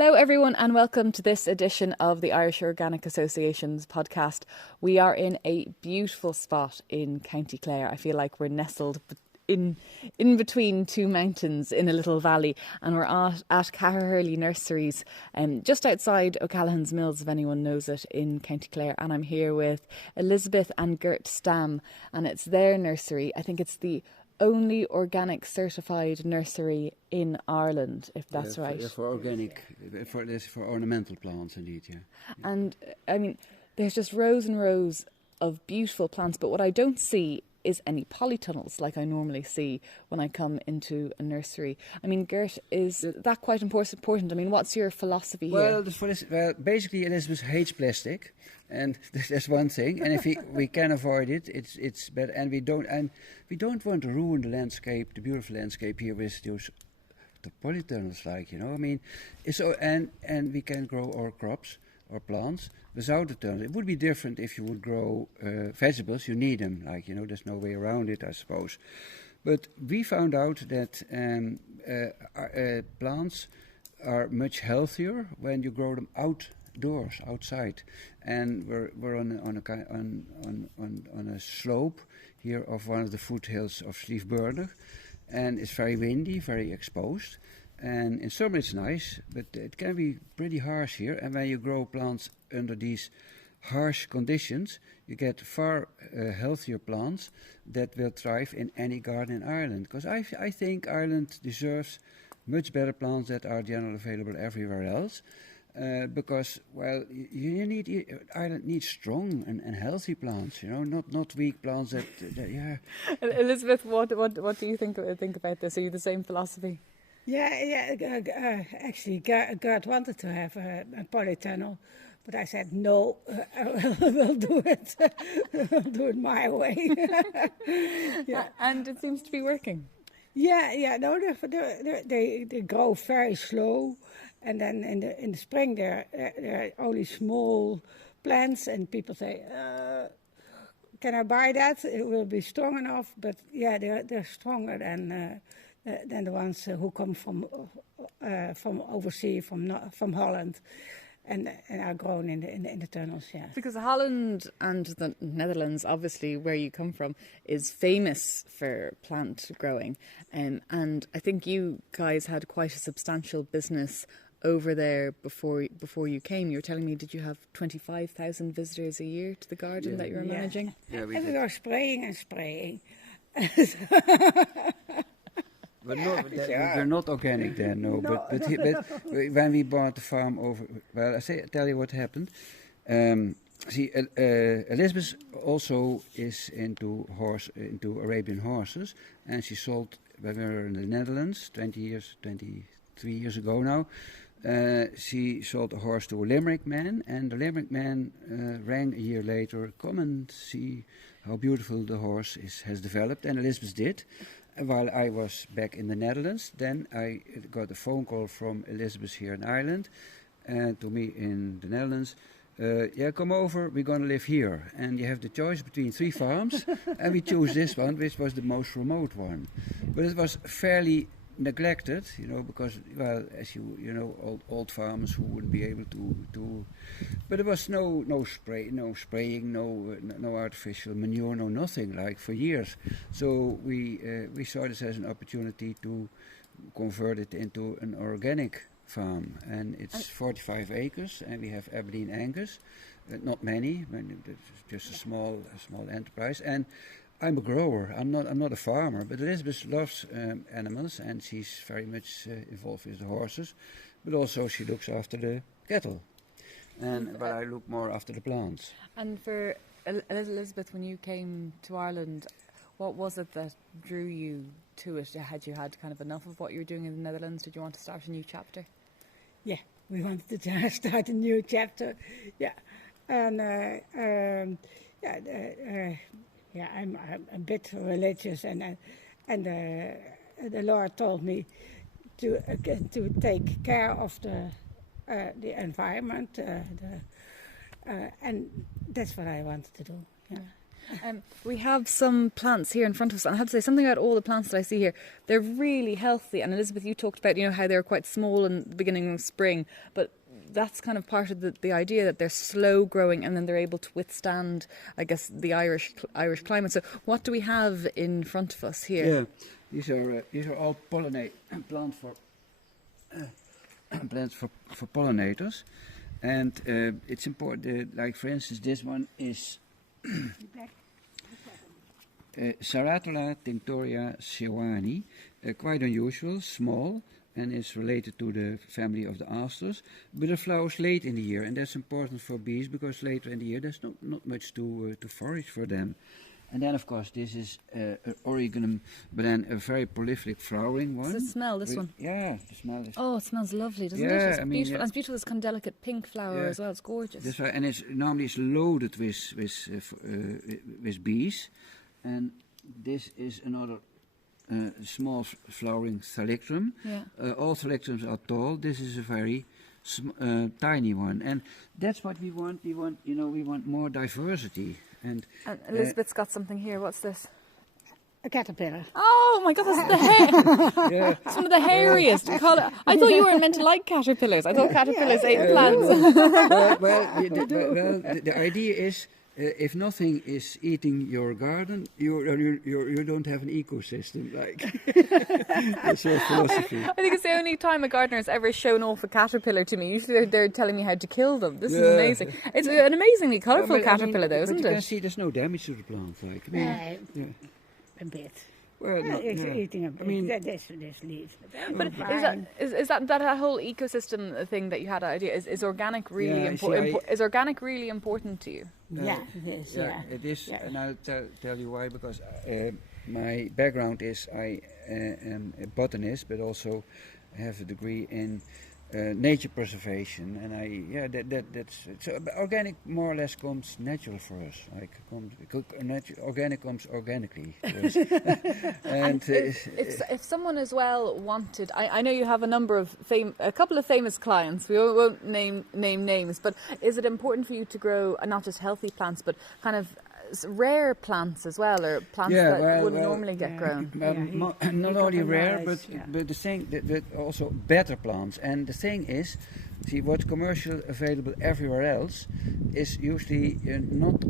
Hello everyone and welcome to this edition of the Irish Organic Association's podcast. We are in a beautiful spot in County Clare. I feel like we're nestled in between two mountains in a little valley, and we're at Caherhurley Nurseries, just outside O'Callaghan's Mills, if anyone knows it, in County Clare. And I'm here with Elizabeth and Gert Stam, and it's their nursery. I think it's the only organic certified nursery in Ireland, if that's right. For organic, for ornamental plants, indeed, yeah. And I mean, there's just rows and rows of beautiful plants, but what I don't see is any polytunnels like I normally see when I come into a nursery. I mean, Gert, is that quite important? I mean, what's your philosophy here? Well, basically Elizabeth hates plastic, and that's one thing. And if we can avoid it, it's better. And we don't want to ruin the landscape, the beautiful landscape here with those the polytunnels, like, you know. I mean, and we can grow our crops or plants without the tunnel. It would be different if you would grow vegetables. You need them, like, you know, there's no way around it, I suppose. But we found out that plants are much healthier when you grow them outdoors, outside. And we're on a slope here of one of the foothills of Slieve Bernagh, and it's very windy, very exposed. And in summer it's nice, but it can be pretty harsh here. And when you grow plants under these harsh conditions, you get far healthier plants that will thrive in any garden in Ireland. Because I think Ireland deserves much better plants that are generally available everywhere else. Because, well, Ireland needs strong and healthy plants, you know, not weak plants that yeah. Elizabeth, what do you think about this? Are you the same philosophy? Yeah. Actually, Gert wanted to have a polytunnel, but I said no. We'll do it. We'll do it my way. Yeah, and it seems to be working. Yeah. No, they grow very slow, and then in the spring they're only small plants, and people say, "Can I buy that? It will be strong enough." But yeah, they're stronger than the ones who come from overseas, from Holland, and are grown in the tunnels. Yeah. Because Holland and the Netherlands, obviously where you come from, is famous for plant growing, and I think you guys had quite a substantial business over there before you came. You were telling me, did you have 25,000 visitors a year to the garden that you were managing? Yeah, we were spraying. But we're not organic then, no. But when we bought the farm over, well, tell you what happened. Elizabeth also is into Arabian horses, and she sold, when we were in the Netherlands 23 years ago now. She sold a horse to a Limerick man, and the Limerick man rang a year later, come and see how beautiful the horse has developed, and Elizabeth did. While I was back in the Netherlands, then I got a phone call from Elizabeth here in Ireland, and to me in the Netherlands. Come over, we're going to live here. And you have the choice between 3 farms, and we chose this one, which was the most remote one. But it was fairly neglected, you know, because, well, as you know, old farmers who wouldn't be able to. But there was no spraying, no artificial manure, no nothing, like, for years. So we saw this as an opportunity to convert it into an organic farm, and it's 45 acres, and we have Aberdeen Angus, not many, it's just a small enterprise. And I'm a grower. I'm not a farmer, but Elizabeth loves animals, and she's very much involved with the horses, but also she looks after the cattle, but I look more after the plants. And for Elizabeth, when you came to Ireland, what was it that drew you to it? Had you had kind of enough of what you were doing in the Netherlands? Did you want to start a new chapter? Yeah, we wanted to start a new chapter. Yeah, and I'm a bit religious, and the Lord told me to take care of the environment, and that's what I wanted to do. Yeah. We have some plants here in front of us, and I have to say something about all the plants that I see here. They're really healthy, and Elizabeth, you talked about, how they're quite small in the beginning of spring, but that's kind of part of the idea that they're slow growing and then they're able to withstand, I guess, the Irish climate. So what do we have in front of us here? Yeah, these are all plants for pollinators, and it's important. Like for instance, this one is Saratula tinctoria sewani, quite unusual, small, and it's related to the family of the asters, but it flowers late in the year, and that's important for bees because later in the year there's not much to forage for them. And then, of course, this is Origanum, but then a very prolific flowering one. Does it smell, this one? Yeah, the smell is... Oh, it smells lovely, doesn't it? It's beautiful. And it's beautiful, this kind of delicate pink flower as well. It's gorgeous. That's right, and it's normally loaded with bees. And this is another small flowering thalictrum. Yeah. All thalictrums are tall. This is a very tiny one, and that's what we want. We want more diversity. And Elizabeth's got something here. What's this? A caterpillar. Oh my God, that's the hair. Some of the hairiest. I thought you weren't meant to like caterpillars. I thought caterpillars ate plants. The idea is, if nothing is eating your garden, you don't have an ecosystem. That's your philosophy. I think it's the only time a gardener has ever shown off a caterpillar to me. Usually they're telling me how to kill them. This is amazing. It's an amazingly colourful caterpillar, though, isn't it? You can see there's no damage to the plant. A bit. Well, it's eating a bit. This leaves. But is that whole ecosystem thing that you had an idea? Is organic really important? Is organic really important to you? Yeah, it is. Yeah, it is, yeah. and I'll tell you why. Because my background is I am a botanist, but also have a degree in nature preservation, and that's so organic more or less comes natural for us. Organic comes organically. And if someone as well wanted, I know you have a couple of famous clients. We won't name names, but is it important for you to grow not just healthy plants, but kind of rare plants as well, or plants that wouldn't normally get grown? Not only rare, but the thing that also better plants. And the thing is, see, what's commercial available everywhere else is usually not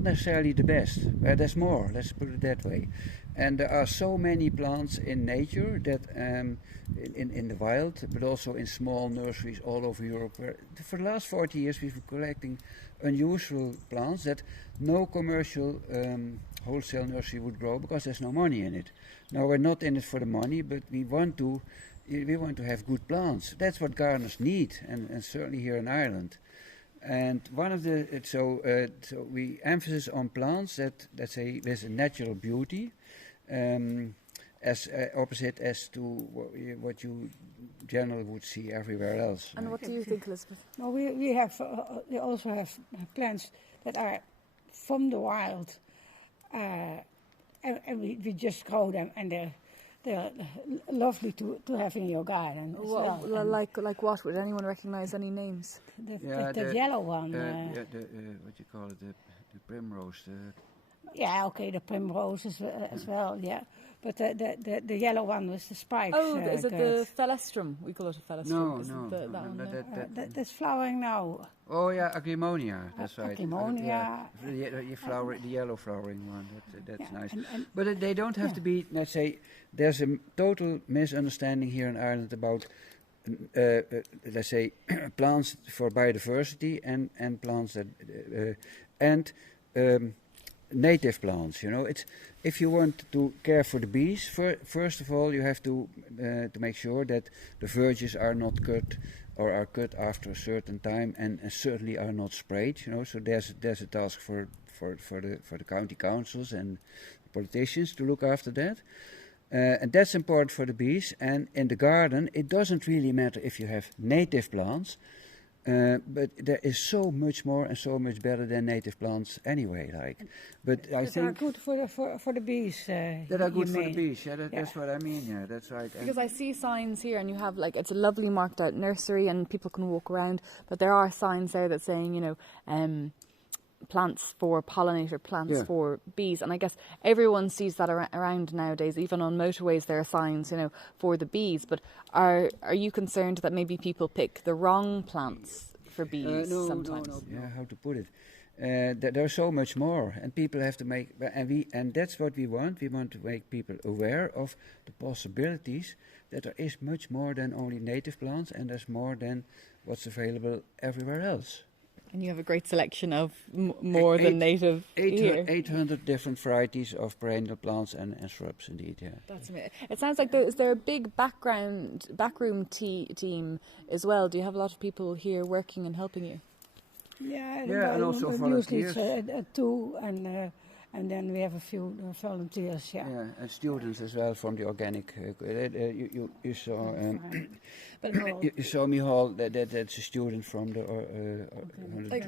necessarily the best. There's more. Let's put it that way. And there are so many plants in nature that in the wild, but also in small nurseries all over Europe. Where for the last 40 years we've been collecting unusual plants that no commercial wholesale nursery would grow because there's no money in it. Now we're not in it for the money, but we want to have good plants. That's what gardeners need, and certainly here in Ireland. And one of the so we emphasis on plants that, let's say, there's a natural beauty, as opposite as to what you generally would see everywhere else. And what do you think, Elizabeth? Well, we also have plants that are from the wild, and we just grow them, and they're lovely to have in your garden. Like what? Would anyone recognise any names? The yellow one. What you call it? The primrose. The primrose as well. Yeah. But the yellow one was the spikes. Oh, is it the philastrum? We call it a philastrum. No. That's flowering now. Oh yeah, Agrimonia. That's right. Agrimonia. The yellow flowering one. That's nice. But they don't have to be. Let's say there's a total misunderstanding here in Ireland about, let's say, plants for biodiversity and plants that native plants. It's. If you want to care for the bees, first of all, you have to make sure that the verges are not cut or are cut after a certain time, and certainly are not sprayed. So there's a task for the county councils and politicians to look after that, and that's important for the bees. And in the garden, it doesn't really matter if you have native plants. But there is so much more and so much better than native plants anyway. But I think are good for the bees. That are good for the bees. Yeah, that's what I mean. Yeah, that's right. Because I see signs here, and you have it's a lovely marked out nursery, and people can walk around. But there are signs there that saying plants for pollinator, plants for bees. And I guess everyone sees that around nowadays. Even on motorways, there are signs, for the bees. But are you concerned that maybe people pick the wrong plants for bees sometimes? No. Yeah, how to put it? There's so much more, and people have to make, and that's what we want. We want to make people aware of the possibilities that there is much more than only native plants, and there's more than what's available everywhere else. And you have a great selection of more than native here. 800 different varieties of perennial plants and shrubs, indeed, yeah. That's amazing. It sounds like is there a big backroom team as well? Do you have a lot of people here working and helping you? Yeah, and also volunteers. Usually 2, and then we have a few volunteers, Yeah, and students as well from the organic. You saw you saw Michal, that's a student from the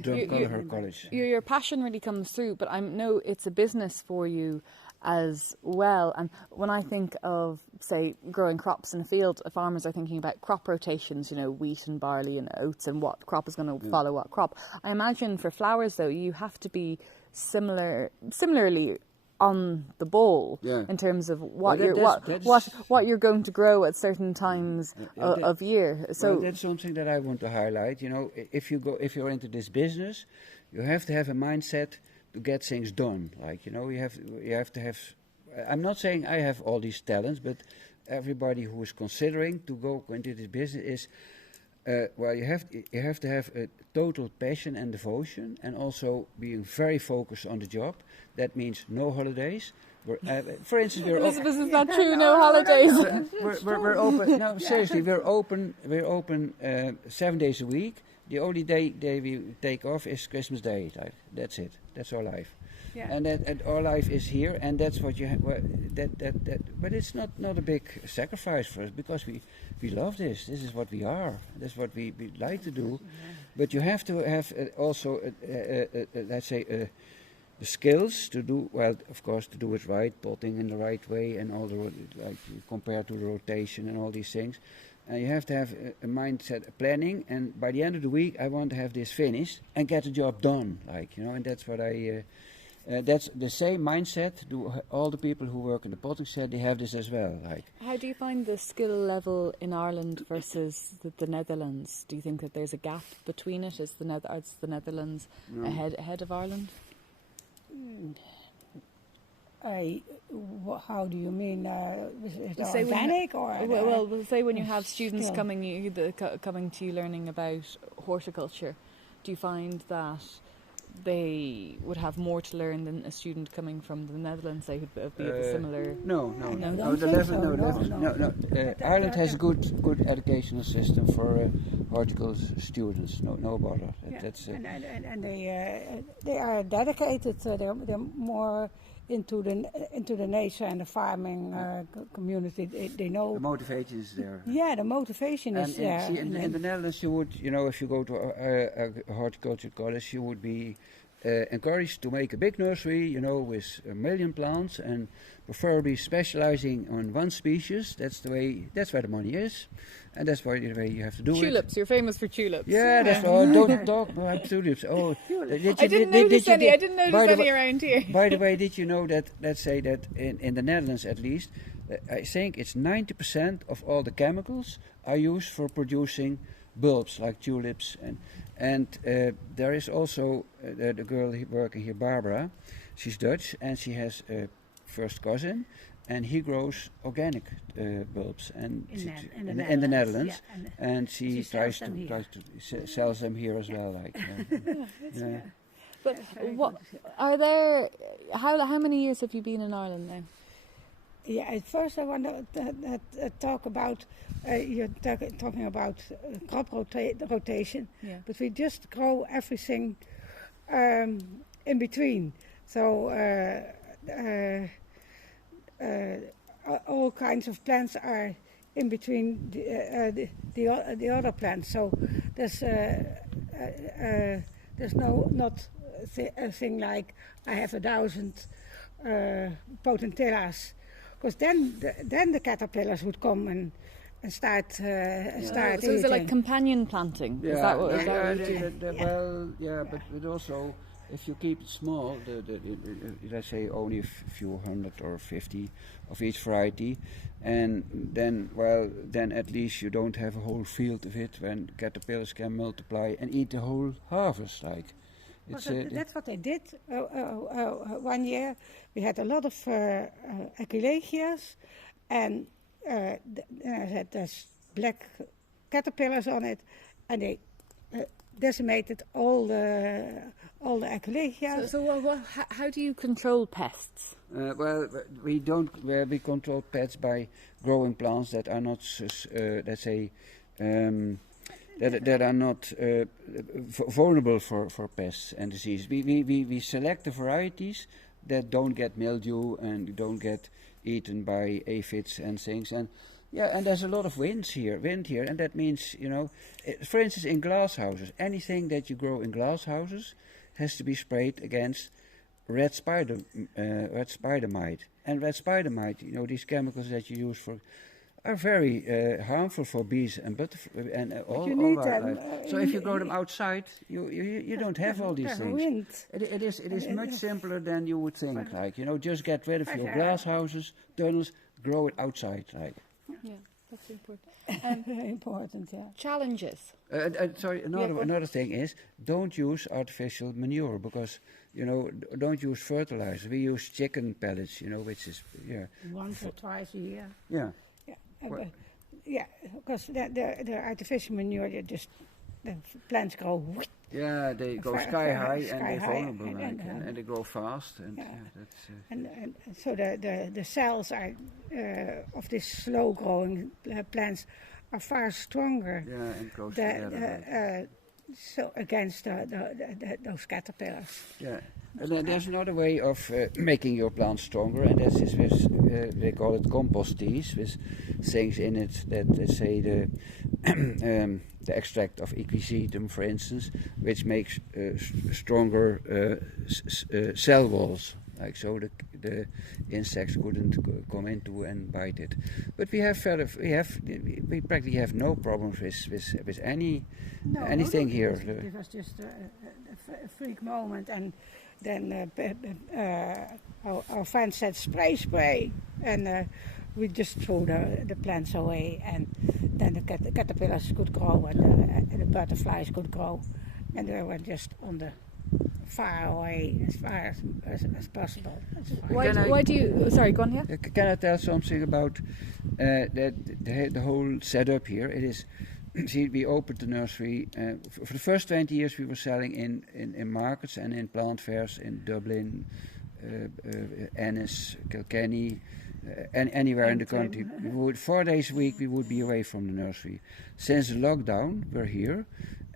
Drumcolour College. Your passion really comes through, but I know it's a business for you as well. And when I think of, say, growing crops in a field, farmers are thinking about crop rotations, wheat and barley and oats, and what crop is going to follow what crop. I imagine for flowers, though, you have to be similarly on the ball in terms of what you're going to grow at certain times of year. So that's something that I want to highlight. If you're into this business, you have to have a mindset to get things done. Like you have to have. I'm not saying I have all these talents, but everybody who is considering to go into this business is. You have to have a total passion and devotion, and also being very focused on the job. That means no holidays. For instance, Elizabeth, is that true? No holidays. We're open. No, seriously, we're open. We're open 7 days a week. The only day we take off is Christmas Day. That's it. That's our life. Yeah. And our life is here, and that's what you have. But it's not a big sacrifice for us, because we love this. This is what we are. That's what we like to do. Yeah. But you have to have also, let's say, the skills to do of course, to do it right, potting in the right way, and all compared to the rotation and all these things. And you have to have a mindset, a planning, and by the end of the week, I want to have this finished and get the job done. And that's what I. That's the same mindset. All the people who work in the potting shed, they have this as well. How do you find the skill level in Ireland versus the Netherlands? Do you think that there's a gap between it? Is the Netherlands ahead of Ireland? How do you mean? Is it organic or? Well, say when you have students coming to you learning about horticulture, do you find that they would have more to learn than a student coming from the Netherlands, say, would be of a similar... No. Ireland has a good educational system for horticulture students. No bother. And they are dedicated. They're more into the nature and the farming community. They know the motivation is there. Yeah, the motivation is there. See, in the Netherlands, you would, if you go to a horticulture college, you would be encouraged to make a big nursery, with 1 million plants, and preferably specializing on one species. That's where the money is, and that's the way you have to do tulips. You're famous for tulips. Yeah, that's why. Don't talk about tulips. Oh, I didn't notice any around here. By the way, did you know that? Let's say that in the Netherlands, at least, I think it's 90% of all the chemicals are used for producing bulbs like tulips, and there is also the girl working here, Barbara. She's Dutch, and she has a first cousin, and he grows organic bulbs and in the Netherlands, and she tries to sell them here as well. But what are there? How many years have you been in Ireland now? Yeah, at first I want to talk about, you're talking about crop rotation, but we just grow everything in between. So all kinds of plants are in between the other plants. So there's not a thing like I have 1,000 potentillas. Because then the caterpillars would come and start So is it like companion planting? Yeah, is that what but also if you keep it small, let's say only a few hundred or 50 of each variety, and then at least you don't have a whole field of it when caterpillars can multiply and eat the whole harvest. That's what they did. One year we had a lot of aquilegias, and there's black caterpillars on it, and they decimated all the aquilegias. So how do you control pests? We control pests by growing plants that are not, let's say, that are not vulnerable for pests and disease. We select the varieties that don't get mildew and don't get eaten by aphids and things. And there's a lot of wind here, and that means, for instance, in glass houses, anything that you grow in glass houses has to be sprayed against red spider mite. And red spider mite, these chemicals that you use are very harmful for bees and butterflies and all them. So if you grow them outside, you don't have all these things. It is much simpler than you would think. Just get rid of your glass houses, tunnels, grow it outside. Yeah, that's important. Very important, yeah. Challenges. Sorry, another thing is, don't use artificial manure because, don't use fertilizer. We use chicken pellets, which is, Once or twice a year. Yeah. Because the artificial manure, the plants grow. Yeah, they go sky high and they're vulnerable, and they grow fast. And so the cells are of these slow-growing plants are far stronger. Yeah, and close together. So against those caterpillars. Yeah, and then there's another way of making your plants stronger, and that is with they call it compost teas, with things in it that say the extract of equisetum, for instance, which makes stronger cell walls. So the insects couldn't come into and bite it. But we practically have no problems with anything here. It was just a freak moment, and then our friend said spray, and we just threw the plants away, and then the caterpillars could grow and the butterflies could grow, and they were just on the far away as far as possible. Why do you? Sorry, go on here. Can I tell something about the whole setup here? It is. See, we opened the nursery. For the first 20 years, we were selling in markets and in plant fairs in Dublin, Ennis, Kilkenny, and anywhere in the country. 4 days a week, we would be away from the nursery. Since the lockdown, we're here.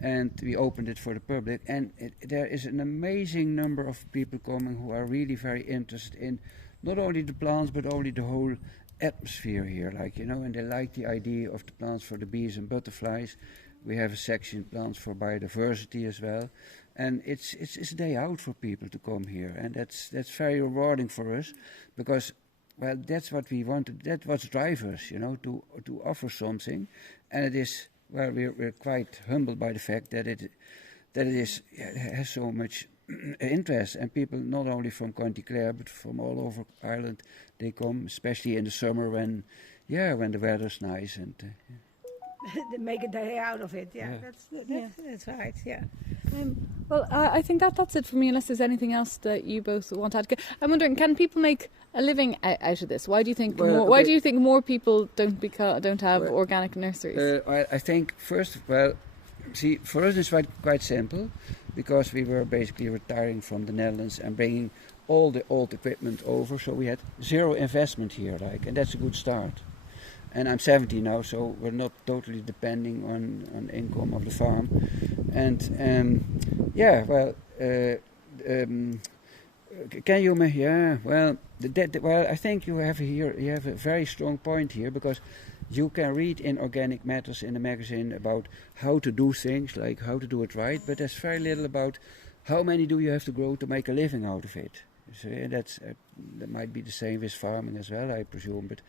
And we opened it for the public, and there is an amazing number of people coming who are really very interested in not only the plants but only the whole atmosphere here, and they like the idea of the plants for the bees and butterflies. We have a section plants for biodiversity as well, and it's a day out for people to come here, and that's very rewarding for us, because that's what we wanted. That's what drives us, to offer something, and it is. Well, we're quite humbled by the fact that it has so much interest, and people not only from County Clare but from all over Ireland, they come, especially in the summer when the weather's nice and. They make a day out of it. Yeah, that's right. Yeah. Well, I think that's it for me. Unless there's anything else that you both want to add, I'm wondering: can people make a living out of this? Why do you think? Why do you think more people don't have organic nurseries? I think first, see, for us it's quite simple, because we were basically retiring from the Netherlands and bringing all the old equipment over, so we had zero investment here, and that's a good start. And I'm 70 now, so we're not totally depending on income of the farm. And can you? Yeah. Well, I think you have a very strong point here, because you can read in Organic Matters in the magazine about how to do things, like how to do it right, but there's very little about how many do you have to grow to make a living out of it. So that might be the same with farming as well, I presume. But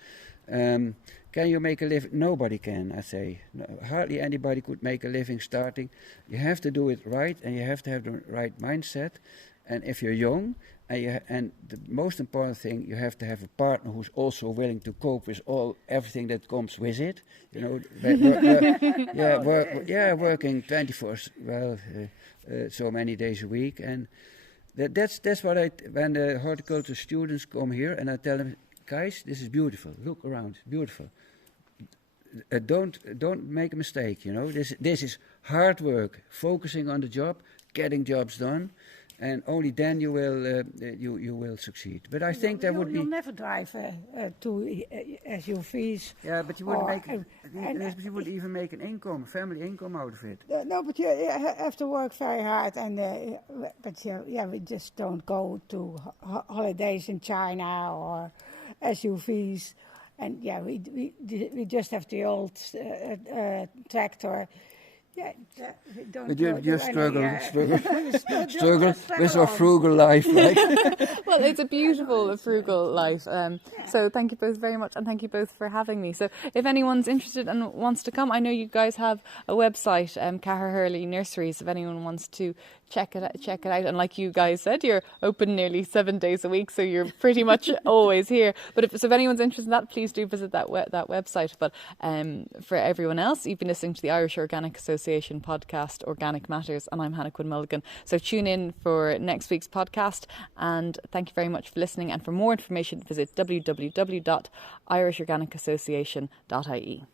can you make a living? Nobody can, I say. No, hardly anybody could make a living starting. You have to do it right, and you have to have the right mindset. And if you're young, and the most important thing, you have to have a partner who's also willing to cope with everything that comes with it. You know, working 24, so many days a week, and that's what when the horticulture students come here, and I tell them, guys, this is beautiful. Look around, beautiful. Don't make a mistake. You know, this is hard work, focusing on the job, getting jobs done. And only then you will succeed. But I think that would be. You'll never drive to SUVs. Yeah, but you wouldn't you wouldn't even make a family income out of it. No, but you have to work very hard, and we just don't go to holidays in China or SUVs, and we just have the old tractor. But you struggle with your frugal life. Like. Well, it's a beautiful frugal life. So thank you both very much, and thank you both for having me. So if anyone's interested and wants to come, I know you guys have a website, Cahir Hurley Nurseries. If anyone wants to check it out, and like you guys said, you're open nearly 7 days a week, so you're pretty much always here. But if anyone's interested in that, please do visit that website. But for everyone else, you've been listening to the Irish Organic Association podcast, Organic Matters, and I'm Hannah Quinn Mulligan. So tune in for next week's podcast, and thank you very much for listening. And for more information, visit www.irishorganicassociation.ie.